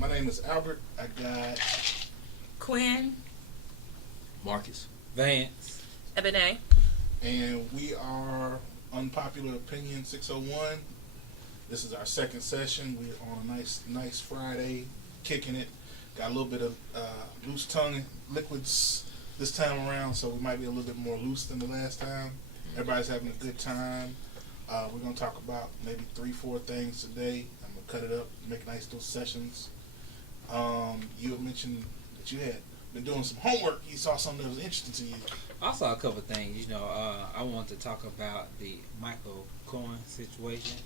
My name is Albert. I got Quinn, Marcus, Vance, Ebony. and we are Unpopular Opinion 601. This is our second session. We're on a nice Friday, kicking it. Got a little bit of loose tongue liquids this time around, so we might be a little bit more loose than the last time. Everybody's having a good time. We're going to talk about maybe 3-4 things today. I'm going to cut it up, make nice little sessions. You had mentioned that you had been doing some homework. You saw something that was interesting to you. I saw a couple of things. I wanted to talk about the Michael Cohen situation.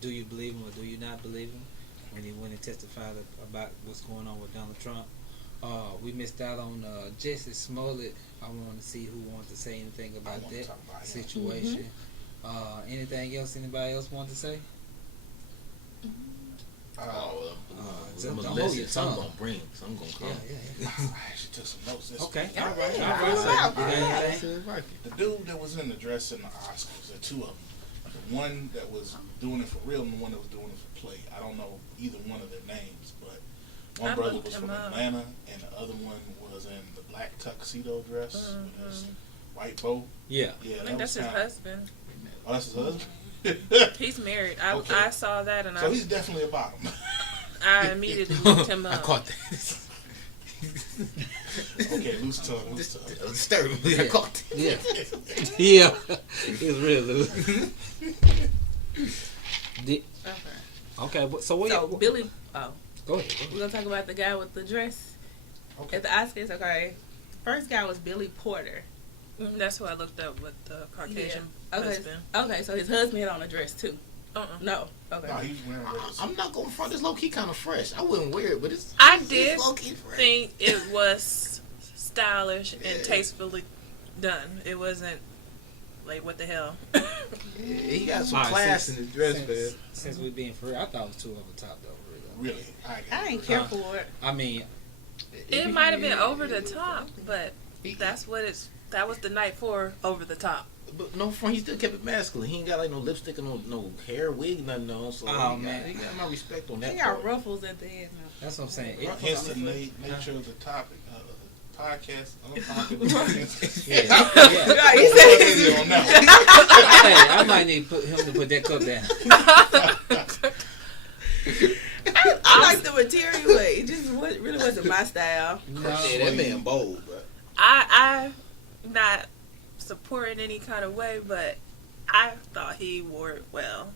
Do you believe him or do you not believe him? When he went and testified about what's going on with Donald Trump. We missed out on Jesse Smollett. I wanted to see who wanted to say anything about that situation. Anything else anybody else want to say? I'm Don't gonna hold listen. your Some tongue. gonna bring. Some gonna come. Yeah. I actually took some notes. Okay. All All right. right. The dude that was in the dress in the Oscars, there are two of them. The one that was doing it for real and the one that was doing it for play. I don't know either one of their names, but one brother was from Atlanta and the other one was in the black tuxedo dress with his white bow. Yeah. I think that's his husband. Oh, that's his husband? He's married. Okay. I saw that and So he's definitely a bottom. I immediately looked him up. I caught that. Okay, loose tongue. Disturbing. I caught that. Yeah. Yeah. It's real loose. Okay. So what? So Billy. Oh, Go ahead. we're gonna talk about the guy with the dress Okay. at the Oscars. Okay, first guy was Billy Porter. That's who I looked up with the Caucasian husband. Okay, so his husband had on a dress too. No. Okay. No, he was wearing a I'm not going front. This low key kind of fresh. I wouldn't wear it, but it's. I did low key fresh. think it was stylish and tastefully done. It wasn't like what the hell. Yeah, he got some Alright, class in his dress, man. Since we being free, I thought it was too over the top though. Really? I ain't care for it. I mean, It might have been over the top, but that was the night for over the top. But no front, he still kept it masculine. He ain't got like no lipstick or no hair, wig, nothing on. So he got my respect on that. He got ruffles at the end now. that's what I'm saying. Hence the nature of the topic of the podcast. Unpopular. Yeah. He said On that Hey, I might need him to put that cup down. I like the material, but it just really wasn't my style. No, Yeah, that man bold, bro. I not supporting any kind of way, but I thought he wore it well.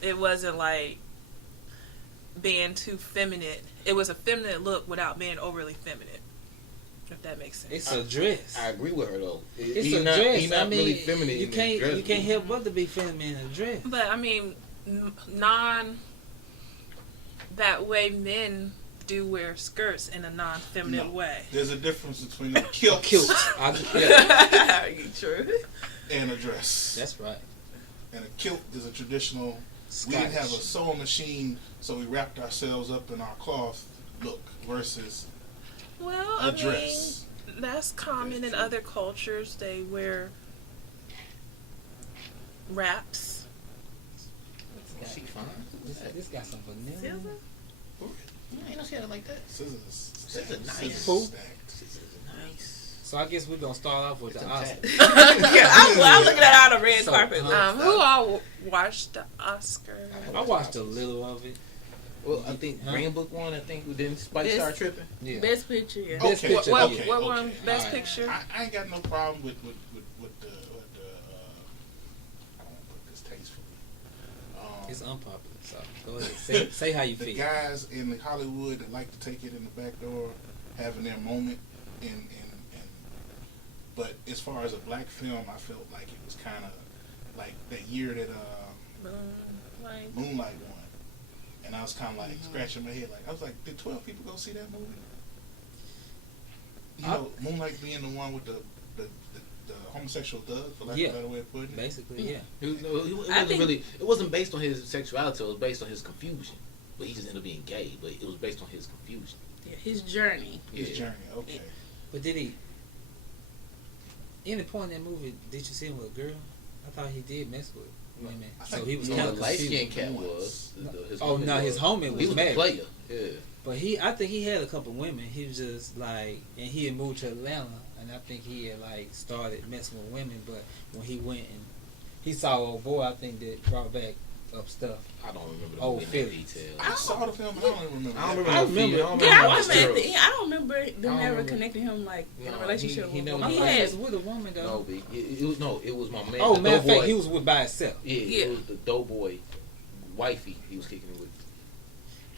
It wasn't like being too feminine. It was a feminine look without being overly feminine. If that makes sense. it's a dress. I agree with her though. It's a dress. He's not I mean, really feminine. you in can't his dress. you can't help but to be feminine in a dress. But I mean, that way men do wear skirts in a non-feminine way. There's a difference between a kilt, You true? and a dress. That's right. And a kilt is a traditional. We Scottish. didn't have a sewing machine, so we wrapped ourselves up in our cloth look versus Well, a dress. mean, that's common in other cultures. They wear wraps. She fine. This got some vanilla. Silver? I ain't know she had it like that. Scissors. Scissors, nice. Cool. Scissors are nice. So I guess we're gonna start off with the Oscar. Yeah, I'm looking at all the red So, carpet. Who all watched the Oscar? I watched a little of it. Well, I think Greenbook won. I think then Spike started tripping. Yeah. Best picture, yeah. Best Okay. picture. What, Okay, what okay. won Best Alright. Picture? I ain't got no problem with the I don't want to put this tastefully. It's unpopular. So go ahead. Say how you The feel. guys in Hollywood that like to take it in the back door, having their moment, and but as far as a black film, I felt like it was kind of like that year that Like, Moonlight won, and I was kind of like scratching my head, like I was like, did 12 people go see that movie? You know, Moonlight being the one with the homosexual thug, for lack of a better way of putting it. Basically, yeah. It wasn't based on his sexuality. It was based on his confusion. But he just ended up being gay. But it was based on his confusion. yeah, his journey. His journey, okay. But did he? Any point in that movie, did you see him with a girl? I thought he did mess with her. women. I So think he was No, kind the of light skinned confused. cat was. His Oh, homie no, his homie He was was married. the player. Yeah. But I think he had a couple women. He was just like, and he had moved to Atlanta, and I think he had like started messing with women. But when he went and he saw old boy, I think that brought back up stuff. I don't remember the Oh, movie in Philly. detail. I saw the film, but I don't even remember. I don't that. remember. I remember- Yeah, I the remember. girls. I don't remember them I don't ever remember. connecting him like in a No, relationship. he with never a woman. He was. He was had with a woman though. No, but it was my man. Oh, the matter of fact, doughboy. he was with by himself. Yeah, Yeah. it was the doughboy wifey he was kicking it with.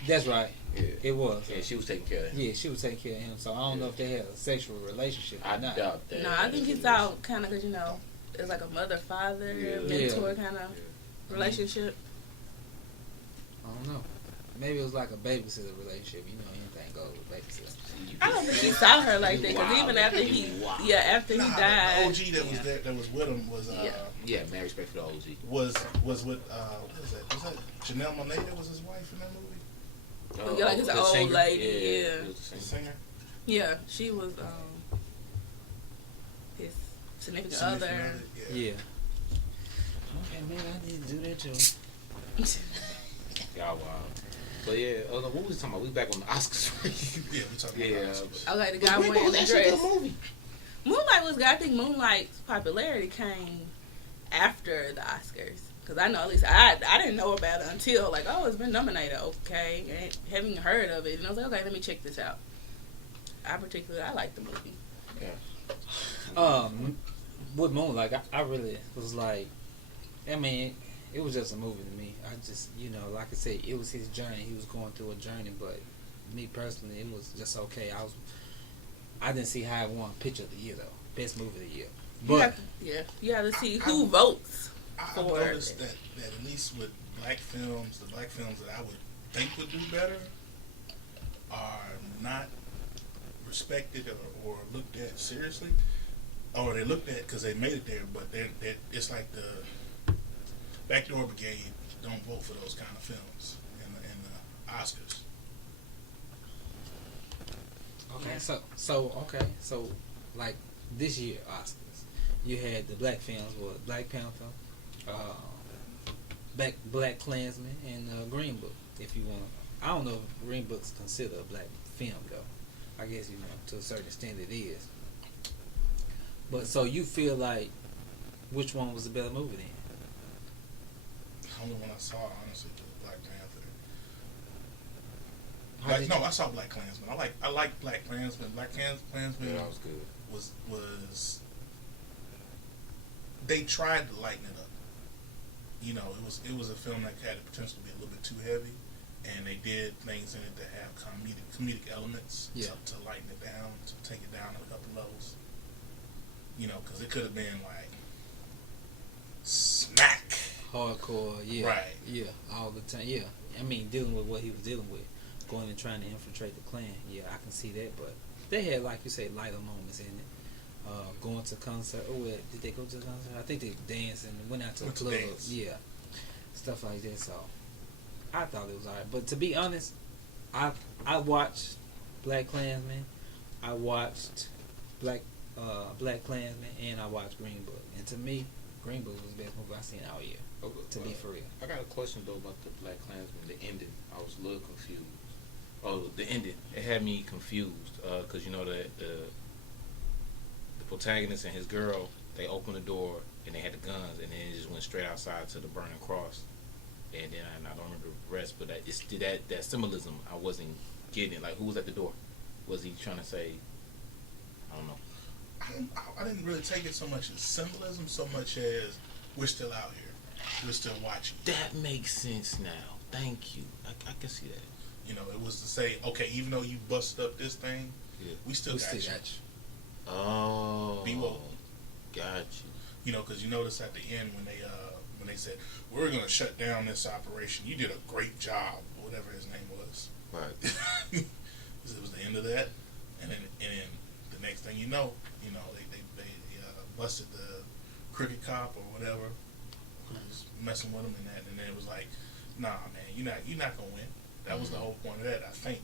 That's right. Yeah. It was. Yeah, she was taking care of him. Yeah, she was taking care of him. So I don't know if they had a sexual relationship or I not. doubt that. No, I think he saw kind of because it's like a mother-father Yeah. mentor kind of Yeah. relationship. I don't know. Maybe it was like a babysitter relationship. You know, anything goes with babysitter. I don't think he saw her like that because even after after he Nah, the died, OG that was there, that was with him was Yeah, mad respect for the OG. was with what was that? Was that Janelle Monáe that was his wife in that movie? Yeah, like his the old singer. lady, it yeah. was the The singer. singer. yeah, she was his significant Significant other. other, Yeah. Okay, maybe I need to do that too. Y'all wild. But yeah, what was we talking about? We back on the Oscars. Yeah, we talking Yeah. about Oscars. Okay, the guy Greenbook wearing was the actually a dress. good movie. Moonlight was good. I think Moonlight's popularity came after the Oscars. Because I know, at least I didn't know about it until, like, oh, it's been nominated. Okay. And haven't even heard of it. And I was like, okay, let me check this out. I like the movie. With Moonlight, I really was like, I mean, it was just a movie to me. I just, like I said, it was his journey. He was going through a journey, but me personally, it was just okay. I didn't see how it won Picture of the Year though, best movie of the year. But You have to see who votes I've for noticed it. that at least with black films, the black films that I would think would do better are not respected or looked at seriously, or they're looked at because they made it there, but they're it's like the Backdoor Brigade don't vote for those kind of films in the Oscars. okay, so like this year Oscars, you had the black films with Black Panther, Black Klansman, and Greenbook. If you want, I don't know if Greenbook's considered a black film though. I guess to a certain extent it is. But so you feel like which one was the better movie then? The only one I saw, honestly, was Black Panther. How did you- I saw Black Klansman. I like Black Klansman. Black Klansman Yeah, that was good. was they tried to lighten it up. It was a film that had the potential to be a little bit too heavy, and they did things in it that have comedic elements to lighten it down, to take it down a couple levels. Because it could have been like smack. Hardcore, yeah, Right. yeah, all the time, yeah. I mean, dealing with what he was dealing with, going and trying to infiltrate the Klan. Yeah, I can see that. But they had, like you say, lighter moments in it. Going to concert. Oh, did they go to the concert? I think they danced and went out to the club. Yeah, stuff like that. So I thought it was alright. But to be honest, I watched Black Klansman. I watched Black Klansman, and I watched Greenbook. And to me, Greenbook was the best movie I've seen all year. To be for real. I got a question though about the Black Klansman, the ending. I was a little confused. Oh, the ending. It had me confused because the protagonist and his girl, they opened the door and they had the guns, and then it just went straight outside to the burning cross. And then I don't remember the rest, but that symbolism I wasn't getting it. Like, who was at the door? Was he trying to say? I don't know. I didn't really take it so much as symbolism, so much as we're still out here, we're still watching. That makes sense now. Thank you. I can see that. It was to say, okay, even though you busted up this thing, we still got you. Oh, Be woke. Got you. Because you notice at the end when they said we're going to shut down this operation, you did a great job, or whatever his name was. Right. It was the end of that, and then the next thing you know, they busted the crooked cop or whatever who was messing with him, and then it was like, nah, man, you're not gonna win. That was the whole point of that, I think.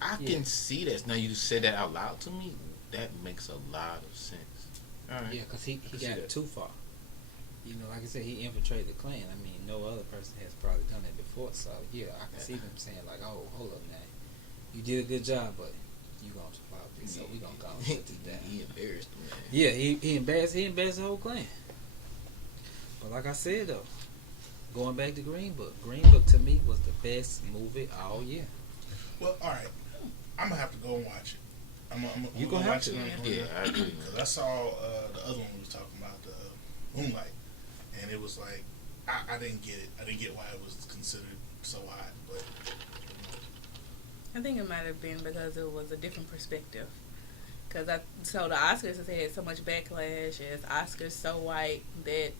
I can see that. Now you said that out loud to me. That makes a lot of sense. All right. Yeah, because he got that. too far. you know, like I said, he infiltrated the Klan. I mean, no other person has probably done that before. So yeah, I can see them saying like, "Oh, hold up now, you did a good job, but you gonna follow this, so we gonna go and shut this down." He embarrassed him, man. Yeah, he embarrassed the whole Klan. But like I said though, going back to Greenbook, Greenbook to me was the best movie all year. Well, all right. I'm gonna have to go and watch it. You gonna have watch to. it. Yeah, I agree. Because I saw the other one we was talking about, the Moonlight, and it was like I didn't get it. I didn't get why it was considered so hot, but I think it might have been because it was a different perspective. So the Oscars has had so much backlash as Oscars so white that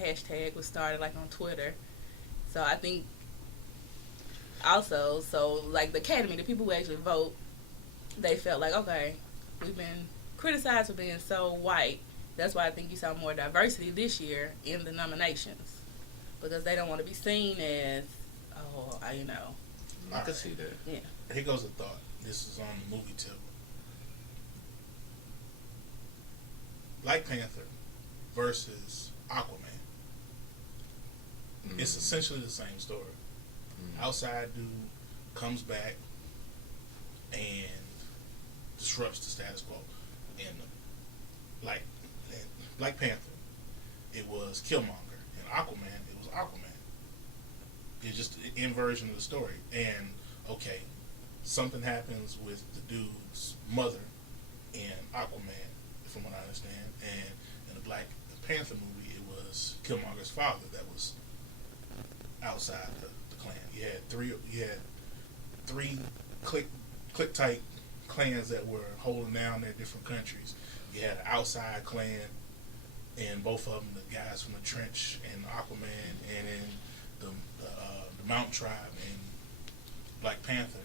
hashtag was started like on Twitter. So I think also, so like the Academy, the people who actually vote, they felt like, okay, we've been criticized for being so white. That's why I think you saw more diversity this year in the nominations, because they don't want to be seen as, you know. I can see that. Yeah. here goes a thought. This is on the movie tip. Black Panther versus Aquaman. It's essentially the same story. Outside dude comes back and disrupts the status quo. And like Black Panther, it was Killmonger, and Aquaman, it was Aquaman. It's just an inversion of the story. And okay, something happens with the dude's mother in Aquaman, from what I understand, and in the Black Panther movie, it was Killmonger's father that was outside the clan. You had three click type clans that were holding down their different countries. You had an outside clan, and both of them, the guys from the Trench and Aquaman, and then the Mountain Tribe and Black Panther.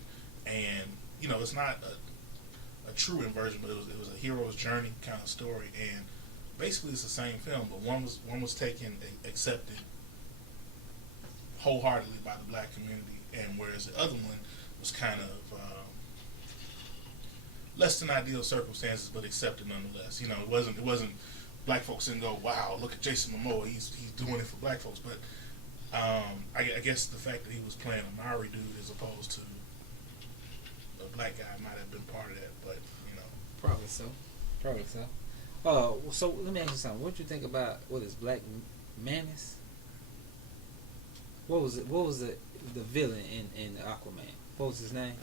And you know, it's not a true inversion, but it was a hero's journey kind of story. And basically, it's the same film, but one was taken, accepted wholeheartedly by the black community, and whereas the other one was kind of less than ideal circumstances, but accepted nonetheless. You know, it wasn't black folks didn't go, wow, look at Jason Momoa, he's doing it for black folks. But I guess the fact that he was playing a Maori dude as opposed to a black guy might have been part of that. But you know, Probably so. So let me ask you something. What do you think about Black Manis? What was it? What was the villain in Aquaman? What was his name?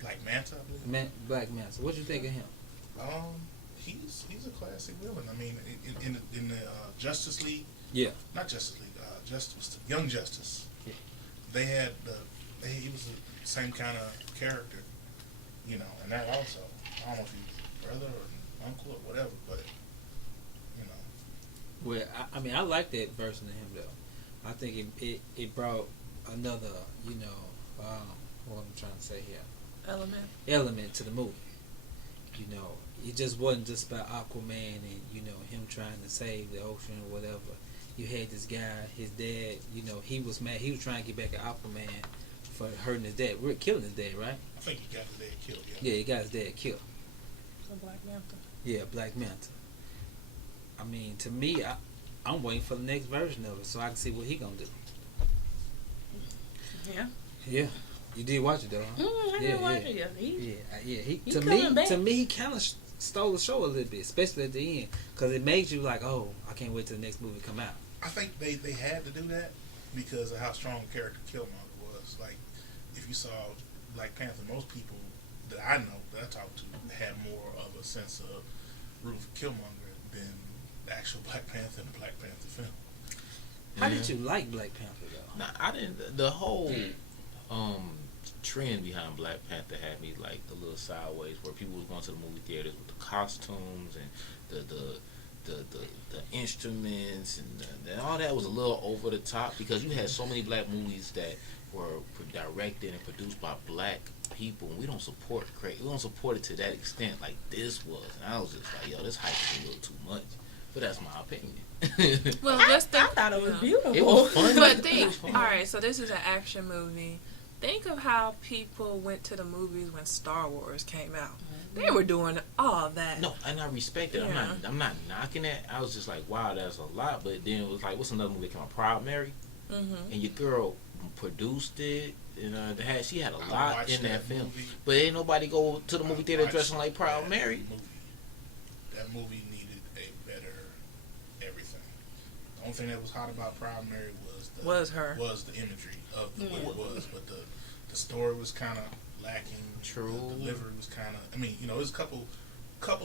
Black Manta, I believe. Black Manta. What do you think of him? He's a classic villain. I mean, in the Justice League. Yeah. Not Justice League. Young Justice. Yeah. They had he was the same kind of character, you know, and that also. I don't know if he's brother or uncle or whatever, but you know. Well, I mean, I like that version of him though. I think it brought another, you know, what I'm trying to say here, element to the movie. You know, it just wasn't just about Aquaman and, you know, him trying to save the ocean or whatever. You had this guy, his dad, you know, he was mad. He was trying to get back at Aquaman for hurting his dad. We're killing his dad, right? I think he got his dad killed. Yeah, he got his dad killed. So Black Panther. Yeah, Black Manta. I mean, to me, I'm waiting for the next version of it so I can see what he gonna do. Yeah. Yeah, you did watch it though, huh? I didn't watch it yet. He He to coming back. me he kind of stole the show a little bit, especially at the end, because it made you like, oh, I can't wait till the next movie come out. I think they had to do that because of how strong a character Killmonger was. Like, if you saw Black Panther, most people that I know, that I talked to, had more of a sense of Ruth Killmonger than the actual Black Panther in the Black Panther film. How did you like Black Panther though? Nah, I didn't. The whole trend behind Black Panther had me like a little sideways, where people was going to the movie theaters with the costumes and the instruments and all that was a little over the top, because you had so many black movies that were directed and produced by black people, and we don't support it to that extent like this was. And I was just like, yo, this hype is a little too much. But that's my opinion. Well, I just think, thought it was beautiful. It was fun. but It think, was fun. all right, so this is an action movie. Think of how people went to the movies when Star Wars came out. They were doing all that. No, and I respect it. Yeah. I'm not knocking that. I was just like, wow, that's a lot. But then it was like, what's another movie that came out? Proud Mary, Mm-hmm. and your girl produced it. And she had a I lot watched in that that film. movie. But ain't nobody go to the movie theater watched dressing like Proud that Mary. movie. That movie needed a better everything. The only thing that was hot about Proud Mary Was her. was the imagery of the way it was, but the story was kind of lacking. True. The delivery was kind of. I mean, you know, there's a couple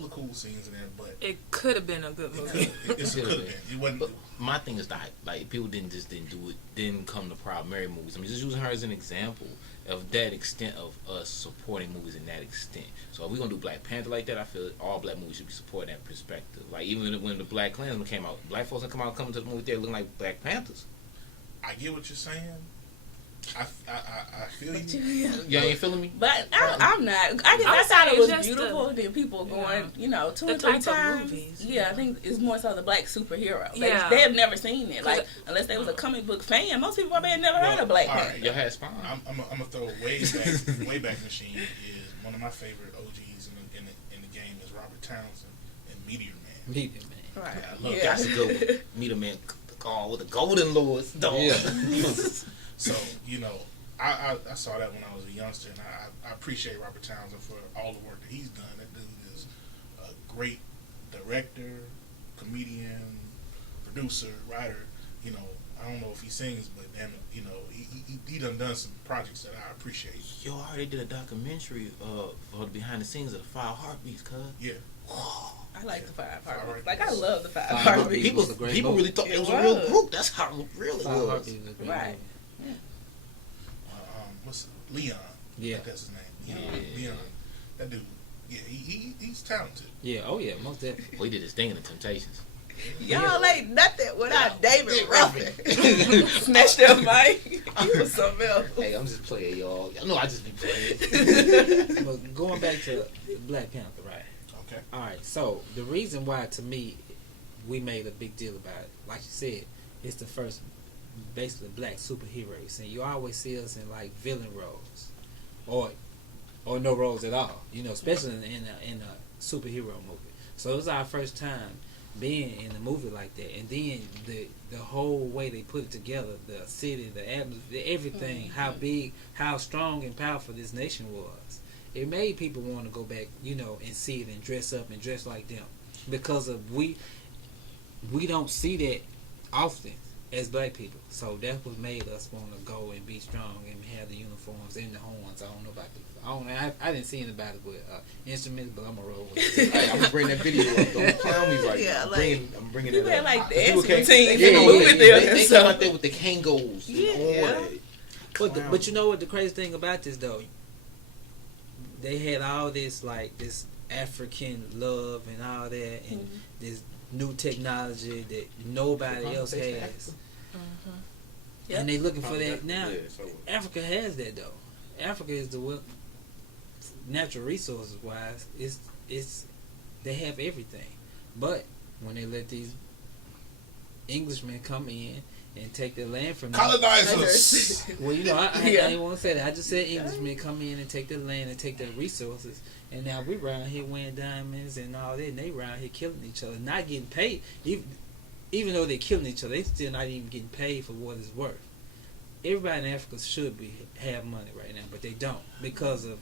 of cool scenes in there, but It could have been a good movie. it could have been. It wasn't. But my thing is that like people didn't do it. Didn't come to Proud Mary movies. I'm just using her as an example of that extent of us supporting movies in that extent. So if we're gonna do Black Panther like that, I feel all black movies should be supporting that perspective. Like even when the Black Klansman came out, black folks didn't coming to the movie theater looking like Black Panthers. I get what you're saying. I feel But you. Y'all ain't feeling me? But I'm not. I guess I'm I thought it saying was just beautiful. Then people going, you know, two The or three type of times. movies. Yeah, I think it's more so the black superhero. Yeah. They have never seen it. Like unless they was a comic book fan, most people probably had never heard of Black all Panther. right. Y'all had Spawn. I'm gonna throw a way back machine is one of my favorite OGs in the game is Robert Townsend and Meteor Man. Media man. Right. I love Yeah. That's a good one. Meet a man with the Golden Lords. Dog. Yeah. So you know, I saw that when I was a youngster, and I appreciate Robert Townsend for all the work that he's done. That dude is a great director, comedian, producer, writer. You know, I don't know if he sings, but damn it, you know, he done some projects that I appreciate. Yo, I already did a documentary for the behind the scenes of the Five Heartbeats, cuz. Yeah. I like the Five Five Heartbeats. Heartbeats. Like I love the Five Five Heartbeats. Heartbeats. People, was a great people movie. really thought it was It a real was. group. That's how it really Five was. Heartbeats was a great Right. movie. What's Leon? Yeah. That's his name. Leon. Yeah. Leon. That dude. Yeah, he's talented. Yeah. Oh yeah. Most definitely. We did this thing in the Temptations. Y'all ain't nothing without David Ruffin. Snatched up Mike. He was something else. Hey, I'm just playing, y'all. Y'all know I just be playing. But going back to Black Panther, right? Okay. All right. So the reason why, to me, we made a big deal about it, like you said, it's the first, basically, black superheroes, and you always see us in like villain roles, or no roles at all. You know, especially in a superhero movie. So it was our first time being in a movie like that, and then the whole way they put it together, the city, the atmosphere, everything, how big, how strong and powerful this nation was. It made people want to go back, you know, and see it and dress up and dress like them, because of we don't see that often as black people. So that's what made us want to go and be strong and have the uniforms and the horns. I don't know about I didn't see anybody with instruments, but I'm gonna roll with it. Hey, I'm gonna bring that video up. Don't clown me right Yeah, now. like, I'm bringing You it had up. like the People dancing can't- teams Yeah, in the yeah, movie yeah. theater. They So come out there with the Kangos. Yeah. But you know what the crazy thing about this though? They had all this like this African love and all that, and this new technology that nobody else has, Yep. and they looking for that now. Yeah, so- Africa has that though. Africa is the natural resources wise. It's they have everything, but when they let these Englishmen come in and take their land from them, Colonizers. well, you know, I Yeah. didn't want to say that. I just said Englishmen come in and take their land and take their resources, and now we around here wearing diamonds and all that, and they around here killing each other, not getting paid. Even though they're killing each other, they still not even getting paid for what it's worth. Everybody in Africa should have money right now, but they don't, because of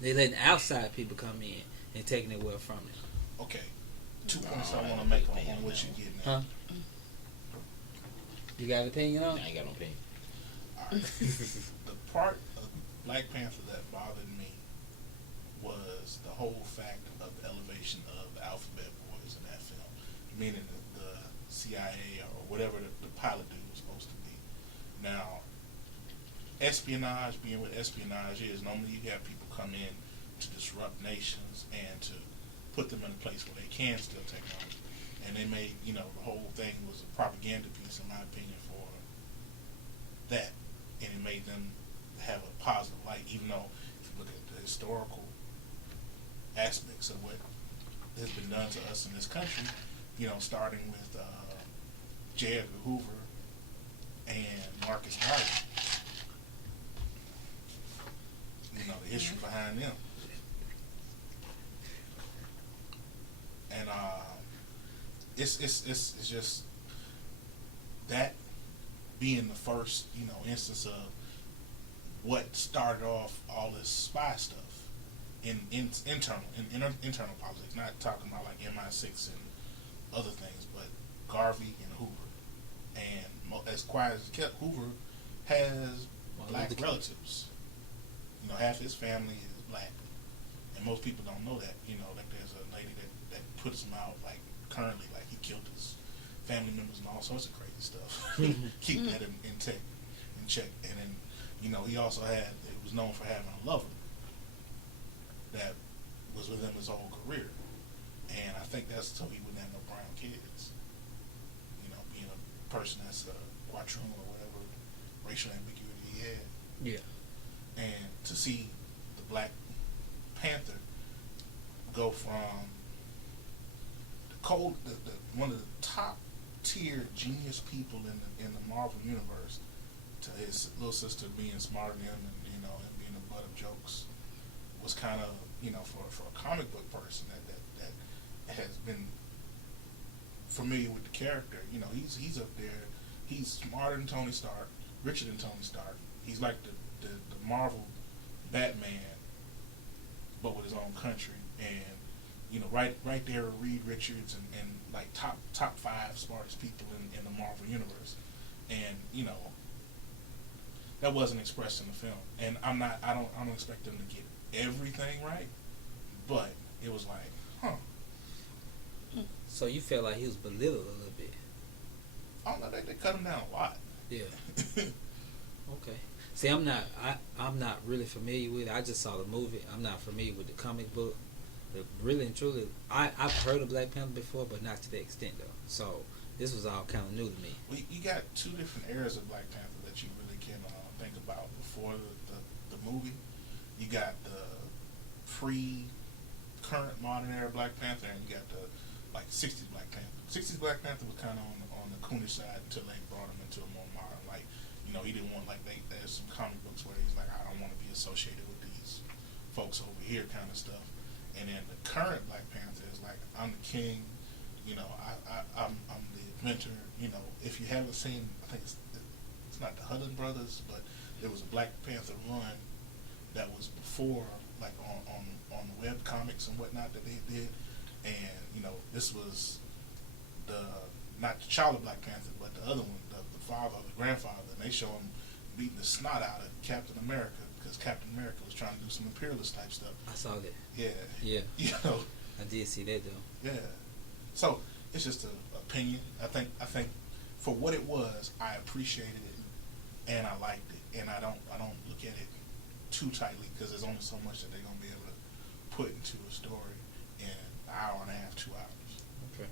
they letting outside people come in and taking their wealth from them. Okay. 2 points I want to make on what you're getting at. Huh? You got an opinion on I it? ain't got no opinion. Alright. The part of Black Panther that bothered me was the whole fact of the elevation of the alphabet boys in that film, meaning the CIA or whatever the pilot dude was supposed to be. Now, espionage, being what espionage is, normally you have people come in to disrupt nations and to put them in a place where they can steal technology. And they made, you know, the whole thing was a propaganda piece, in my opinion, for that. And it made them have a positive light, even though if you look at the historical aspects of what has been done to us in this country, you know, starting with J. Edgar Hoover and Marcus Garvey. You know, the history behind them. and it's just that being the first instance of what started off all this spy stuff in internal politics. Not talking about like MI6 and other things, but Garvey and Hoover. And as quiet as it kept, Hoover has black relatives. Half his family is black, and most people don't know that. Like there's a lady that puts him out like currently, like he killed his family members and all sorts of crazy stuff. Keep that in check. And then he also was known for having a lover that was with him his whole career, and I think that's so he wouldn't have no brown kids. Being a person that's a quadroon or whatever racial ambiguity he had. Yeah. And to see the Black Panther go from one of the top tier genius people in the Marvel universe to his little sister being smarter than him and being a butt of jokes was kind of for a comic book person that has been familiar with the character. He's up there. He's smarter than Tony Stark, richer than Tony Stark. He's like the Marvel Batman, but with his own country. And right there are Reed Richards and like top 5 smartest people in the Marvel universe. And that wasn't expressed in the film. And I don't expect them to get everything right, but it was like, huh. So you felt like he was belittled a little bit. I don't know, they cut him down a lot. Yeah. Okay. See, I'm not really familiar with it. I just saw the movie. I'm not familiar with the comic book. But really and truly, I've heard of Black Panther before, but not to the extent though. So this was all kind of new to me. Well, you got 2 different eras of Black Panther that you really can think about before the movie. You got the current modern era Black Panther, and you got the like 60s Black Panther. 60s Black Panther was kind of on the coonish side until they brought him into a more modern, like he didn't want there's some comic books where he's like, I don't want to be associated with these folks over here kind of stuff. And then the current Black Panther is like, I'm the king, I'm the inventor. If you haven't seen, I think it's not the Hudson Brothers, but there was a Black Panther run that was before, like on the web comics and whatnot that they did. And this was not the child of Black Panther, but the other one, the father, the grandfather, and they show him beating the snot out of Captain America because Captain America was trying to do some imperialist type stuff. I saw that. Yeah. Yeah. I did see that though. Yeah. So it's just an opinion. I think for what it was, I appreciated it and I liked it, and I don't look at it too tightly because there's only so much that they're gonna be able to put into a story in an hour and a half, 2 hours. Okay.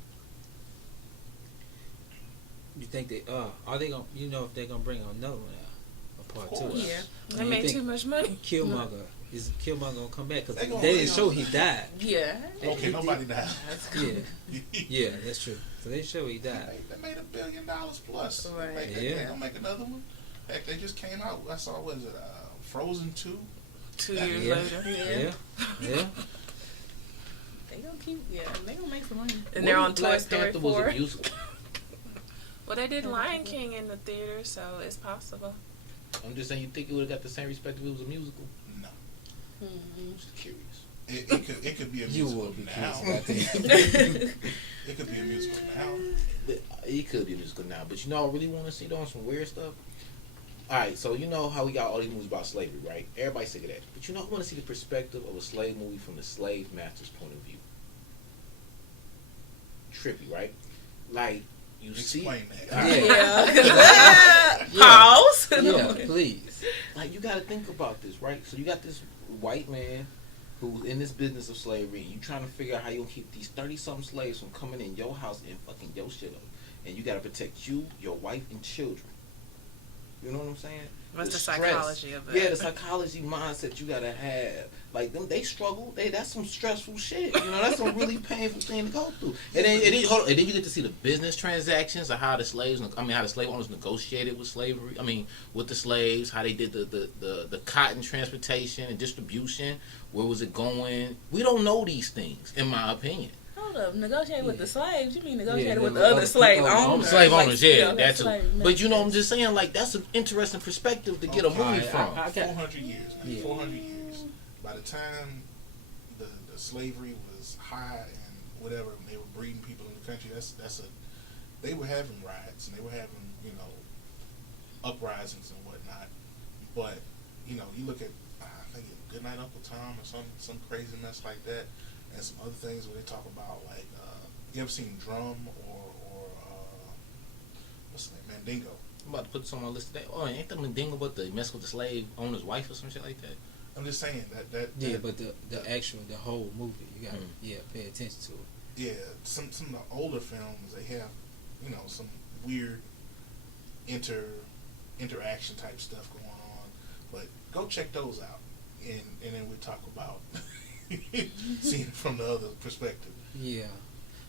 You think they are they gonna if they're gonna bring another one out, a part 2? Yeah. They made too much money. Killmonger is Killmonger gonna come back? Because They gonna- they they didn't show gonna- he died. Yeah. Okay, nobody died. Yeah, yeah, that's true. So they show he died. They made $1 billion plus. Right. They don't make another one. Heck, they just came out. I saw Frozen 2. 2 years Yeah. later. Yeah. They gonna keep. Yeah. They gonna make some money. And they're on Black Toy Story Panther was 4. a musical. Well, they did Lion King in the theater, so it's possible. I'm just saying, you think it would have got the same respect if it was a musical? No. Mm-hmm. I'm just curious. It could be a You musical would be now. curious about that. It could be a musical now. But it could be a musical now. But I really want to see on some weird stuff. Alright, so you know how we got all these movies about slavery, right? Everybody's sick of that. But I want to see the perspective of a slave movie from the slave master's point of view. Trippy, right? Like, you Explain see... that. Yeah. Pause. Yeah, please. Like, you got to think about this, right? So you got this white man who's in this business of slavery, and you trying to figure out how you gonna keep these 30-something slaves from coming in your house and fucking your shit up. And you got to protect you, your wife, and children. You know what I'm saying? What's the stress. psychology of it? Yeah, the psychology mindset you gotta have. Like them, they struggle. That's some stressful shit. That's some really painful thing to go through. And then you get to see the business transactions of how the how the slave owners negotiated with slavery. With the slaves, how they did the cotton transportation and distribution. Where was it going? We don't know these things, in my opinion. Hold hold up, negotiate with the slaves? You mean negotiate Yeah, with the the other other slave people, owners? Slave Like, owners, yeah, still that's slave but you know, I'm masters. just saying, like, that's an interesting perspective to get a Okay. movie from. I got 400 years, man. Yeah. 400 years. By the time the slavery was high and whatever, and they were breeding people in the country, they were having riots and they were having, you know, uprisings and whatnot. But, you know, you look at, I think it's Goodnight Uncle Tom or some crazy mess like that, and some other things where they talk about, like, you ever seen Drum or what's the name, Mandingo? I'm about to put some on the list today. Oh, ain't that Mandingo but they mess with the slave owner's wife or some shit like that? I'm just saying that yeah, but the whole movie, you gotta pay attention to it. yeah, some of the older films, they have, you know, some weird interaction type stuff going on. But go check those out, and then we talk about seeing it from the other perspective. Yeah,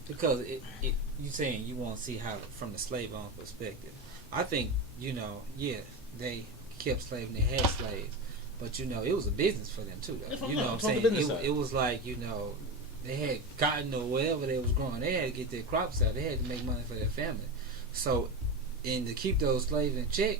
because you saying you want to see how from the slave owner perspective. I think, you know, yeah, they kept slaves and they had slaves, but you know it was a business for them too. Though. You know what I'm saying? It was like, you know, they had cotton or whatever they was growing. They had to get their crops out. They had to make money for their family. So, and to keep those slaves in check,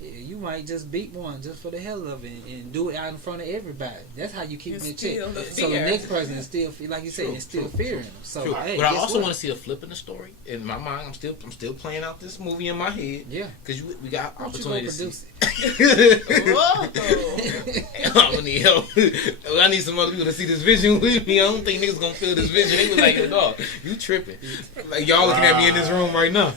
you might just beat one just for the hell of it and do it out in front of everybody. That's how you keep them in check. Instill the So the fear. next person is still, like you said, True, is still true, fearing them. So, True. hey, But I guess also what? want to see a flip in the story. In my mind, I'm still playing out this movie in my head. Yeah. Because we got Why don't you opportunity go to produce see. Whoa. I don't need help. I need some other people to see this vision with me. I don't think niggas gonna feel this vision. They was like, yo, dog, you tripping. Like, y'all looking at me in this room right now.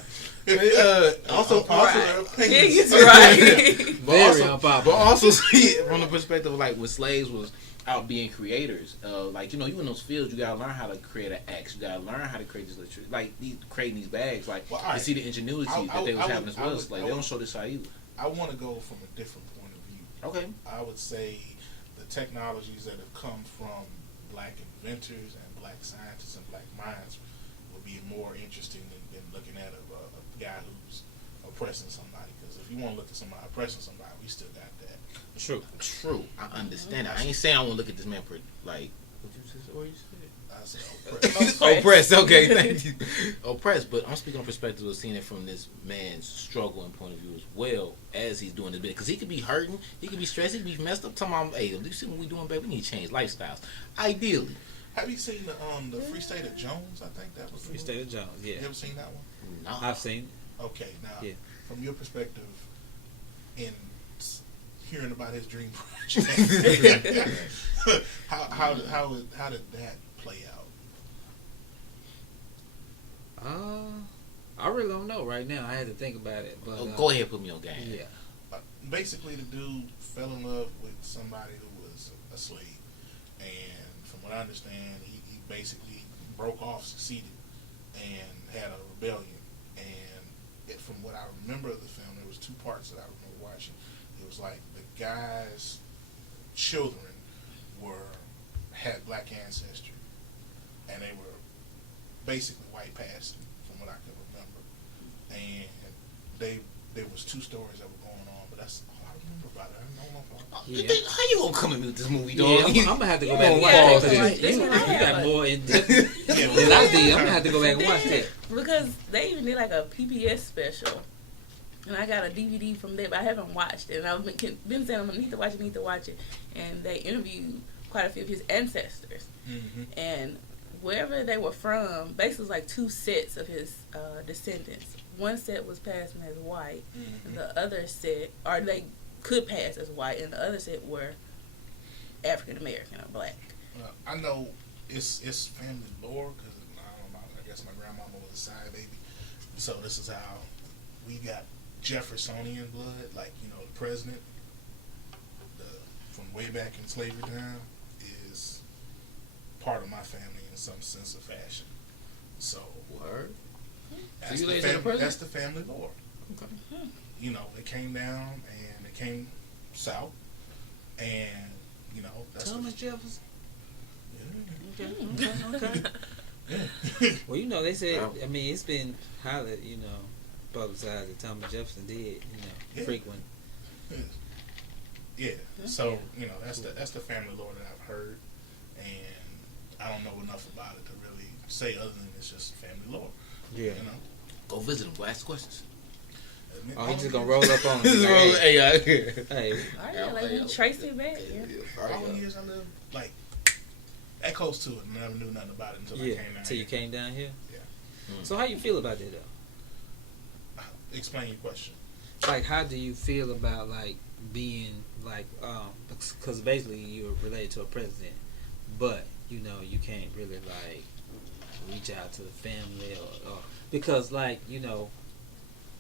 Also, Unpopular opinions. He's right. Very unpopular. But also see it from the perspective of, like, when slaves was out being creators. Like, you know, you in those fields, you gotta learn how to create an axe. You gotta learn how to create this, like, creating these bags. Like, Well, all you right. see the ingenuity that they was having as well. It's like, they don't show this side either. I want to go from a different point of view. Okay. I would say the technologies that have come from black inventors and black scientists and black minds would be more interesting than looking at a guy who's oppressing somebody. Because if you want to look at somebody oppressing somebody, we still got that. True. I understand that. I ain't saying I want to look at this man for, like, what you just said? I said oppressed. Oppressed, okay, thank you. Oppressed, but I'm speaking on perspective of seeing it from this man's struggle and point of view as well as he's doing this bit. Because he could be hurting, he could be stressed, he could be messed up. Talking about, hey, you see what we doing, baby? We need to change lifestyles. Ideally. Have you seen the Free State of Jones? I think that was the Free movie. State of Jones, yeah. You ever seen that one? No. I've seen Okay, now Yeah. from your perspective, in hearing about his dream project, how did that play out? I really don't know right now. I had to think about it. But Go ahead, put me on game. Yeah. Basically, the dude fell in love with somebody who was a slave, and from what I understand, he basically broke off, succeeded, and had a rebellion. And from what I remember of the film, there was two parts that I remember watching. It was like the guy's children had black ancestry, and they were basically white passing, from what I can remember. And there was two stories that were going on, but that's all I remember about it. I don't know if I. Yeah. How you gonna come in with this movie, dog? Yeah, I'm gonna have to go back and watch Yeah, that. 'Cause this you one I got have. more in depth Yeah, than I did. I'm gonna have to go back and watch that. Because they even did like a PBS special. And I got a DVD from there, but I haven't watched it. And I've been saying, I need to watch it. And they interviewed quite a few of his ancestors. Mm-hmm. And wherever they were from, basically it was like two sets of his descendants. One set was passing as white, and the other set, or they could pass as white, and the other set were African American or black. I know it's family lore because I guess my grandmama was a side baby, so this is how we got Jeffersonian blood, like, you know, the president, from way back in slavery time, is part of my family in some sense of fashion. So Word. that's, So you the, lays in the family, president? that's the family lore. Okay. You know, they came down and they came south, and you know that's Thomas Jefferson. Yeah. Okay. Well, you know, they said. I mean, it's been highly, you know, publicized that Thomas Jefferson did, you know, Yeah. frequent. Yeah. So you know that's the family lore that I've heard, and I don't know enough about it to really say other than it's just family lore. Yeah. You know. Go visit them. Go ask questions. Oh, he's just gonna roll up on him. This is Like, roll- hey, hey, hey. Oh, yeah, like we trace it back. Yeah. All the years I lived, like that close to it, and never knew nothing about it until I Yeah, came down until you here. came down here. Yeah. So how you feel about that though? Explain your question. Like, how do you feel about like being like, because basically you're related to a president, but you know you can't really like reach out to the family or because like you know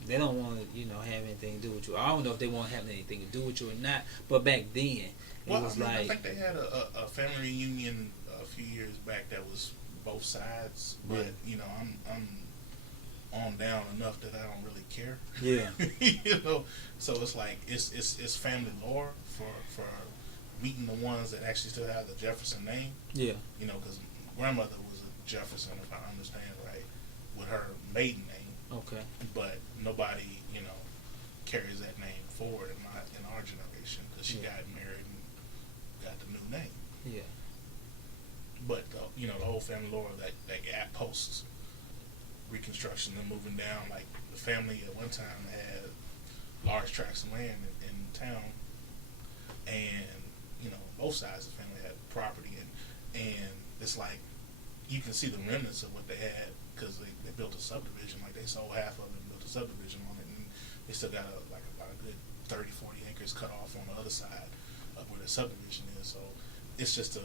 they don't want to have anything to do with you. I don't know if they want to have anything to do with you or not. But back then it was I like think they had a family reunion a few years back that was both sides, but I'm on down enough that I don't really care. yeah. So it's like it's family lore for meeting the ones that actually still have the Jefferson name. Yeah. Because grandmother was a Jefferson, if I understand right, with her maiden name. Okay. But nobody carries that name forward in our generation because she got married and got the new name. Yeah. But the whole family lore of that gap post Reconstruction and moving down, like the family at one time had large tracts of land in town, and both sides of the family had property, and it's like you can see the remnants of what they had because they built a subdivision, like they sold half of it and built a subdivision on it, and they still got about a good 30-40 acres cut off on the other side of where the subdivision is. So it's just